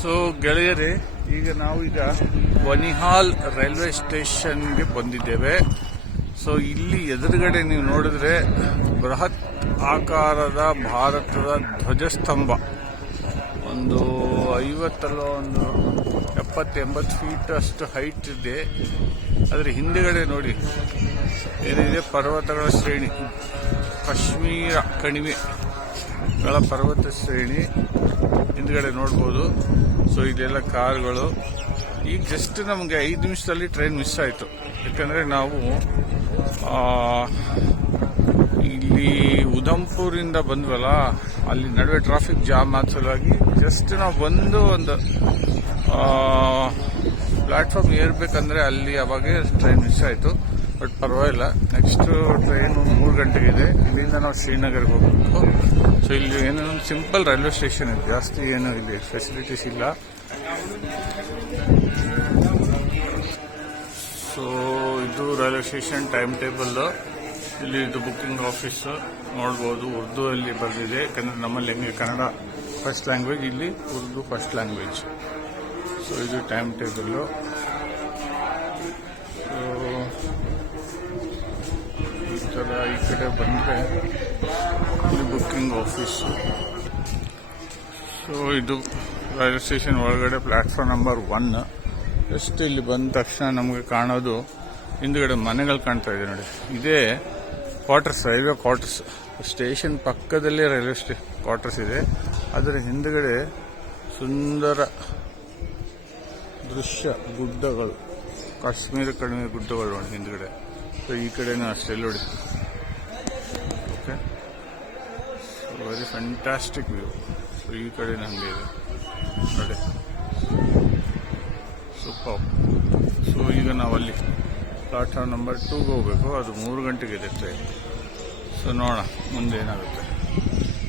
So ಗೆಳೆಯರೇ, ಈಗ ನಾವು ಈಗ ವನಿಹಾಲ್ ರೈಲ್ವೆ ಸ್ಟೇಷನ್ಗೆ ಬಂದಿದ್ದೇವೆ. ಸೊ ಇಲ್ಲಿ ಎದುರುಗಡೆ ನೀವು ನೋಡಿದ್ರೆ ಬೃಹತ್ ಆಕಾರದ ಭಾರತದ ಧ್ವಜಸ್ತಂಭ. ಒಂದು ಐವತ್ತಲ್ಲ ಒಂದು ಎಪ್ಪತ್ತು ಎಂಬತ್ತು ಫೀಟ್ ಅಷ್ಟು ಹೈಟ್ ಇದೆ. ಅದರ ಹಿಂದೆಗಡೆ ನೋಡಿ, ಏನಿದೆ? ಪರ್ವತಗಳ ಶ್ರೇಣಿ. ಕಾಶ್ಮೀರ ಕಣಿವೆಗಳ ಪರ್ವತ ಶ್ರೇಣಿ ಹಿಂದ್ಗಡೆ ನೋಡ್ಬೋದು. ಸೊ ಇದೆಲ್ಲ ಕಾರ್ಗಳು. ಈಗ ಜಸ್ಟ್ ನಮಗೆ ಐದು ನಿಮಿಷದಲ್ಲಿ ಟ್ರೈನ್ ಮಿಸ್ ಆಯಿತು. ಯಾಕಂದರೆ ನಾವು ಇಲ್ಲಿ ಉದಂಪುರಿಂದ ಬಂದ್ವಲ್ಲ, ಅಲ್ಲಿ ನಡುವೆ ಟ್ರಾಫಿಕ್ ಜಾಮ್ ಆದ ಜಸ್ಟ್ ನಾವು ಬಂದು ಒಂದು ಪ್ಲಾಟ್ಫಾರ್ಮ್ ಏರ್ಬೇಕಂದ್ರೆ ಅಲ್ಲಿ ಅವಾಗೆ ಟ್ರೈನ್ ಮಿಸ್ ಆಯಿತು. ಬಟ್ ಪರವಾಗಿಲ್ಲ. ನೆಕ್ಸ್ಟ್ ಟ್ರೈನ್ ಗಂಟೆಗಿದೆ. ಇಲ್ಲಿಂದ ನಾವು ಶ್ರೀನಗರ್ಗೆ ಹೋಗಬೇಕು. ಸೊ ಇಲ್ಲಿ ಏನೋ ಸಿಂಪಲ್ ರೈಲ್ವೆ ಸ್ಟೇಷನ್ ಇದೆ. ಜಾಸ್ತಿ ಏನು ಇಲ್ಲಿ ಫೆಸಿಲಿಟೀಸ್ ಇಲ್ಲ. ಸೊ ಇದು ರೈಲ್ವೆ ಸ್ಟೇಷನ್ ಟೈಮ್ ಟೇಬಲ್ ಇಲ್ಲಿ ಇದು ಬುಕ್ಕಿಂಗ್ ಆಫೀಸ್ ನೋಡ್ಬೋದು. ಉರ್ದು ಅಲ್ಲಿ ಬರೆದಿದೆ ಯಾಕಂದರೆ ನಮ್ಮಲ್ಲಿ ಹೆಂಗೆ ಕನ್ನಡ ಫಸ್ಟ್ ಲ್ಯಾಂಗ್ವೇಜ್ ಇಲ್ಲಿ ಉರ್ದು ಫಸ್ಟ್ ಲ್ಯಾಂಗ್ವೇಜ್ ಸೊ ಇದು ಟೈಮ್ ಟೇಬಲ್ಲು ಕಡೆ ಬಂದರೆ ಇಲ್ಲಿ ಬುಕ್ಕಿಂಗ್ ಆಫೀಸು ಸೊ ಇದು ರೈಲ್ವೆ ಸ್ಟೇಷನ್ ಒಳಗಡೆ ಪ್ಲಾಟ್ಫಾರ್ಮ್ ನಂಬರ್ ಒನ್ ಜಸ್ಟ್ ಇಲ್ಲಿ ಬಂದ ತಕ್ಷಣ ನಮಗೆ ಕಾಣೋದು ಹಿಂದ್ಗಡೆ ಮನೆಗಳು ಕಾಣ್ತಾ ಇದೆ ನೋಡಿ. ಇದೇ ಕ್ವಾರ್ಟರ್ಸ್ ರೈಲ್ವೆ ಕ್ವಾರ್ಟರ್ಸ್ ಸ್ಟೇಷನ್ ಪಕ್ಕದಲ್ಲಿ ರೈಲ್ವೆ ಸ್ಟೇ ಕ್ವಾರ್ಟರ್ಸ್ ಇದೆ. ಅದರ ಹಿಂದ್ಗಡೆ ಸುಂದರ ದೃಶ್ಯ ಗುಡ್ಡಗಳು. ಕಾಶ್ಮೀರ ಕಡಿಮೆ ಗುಡ್ಡಗಳು ನೋಡಿ ಹಿಂದ್ಗಡೆ. ಸೊ ಈ ಕಡೆನೂ ಅಷ್ಟೇ ಇಲ್ಲಿ ನೋಡಿ okay. Very fantastic view so ಈ ಕಡೆ ಹಂಗೆ ಇದೆ. ನೋಡಿ. ಸೂಪರ್ ಸೊ ಈಗ ನಾವು ಅಲ್ಲಿ ಪ್ಲಾಟ್ಫಾರ್ಮ್ ನಂಬರ್ ಟೂಗೆ ಹೋಗಬೇಕು. ಅದು ಮೂರು ಗಂಟೆಗೆ ಇದೆ ಸೊ ನೋಡೋಣ. ಮುಂದೆ ಏನಾಗುತ್ತೆ?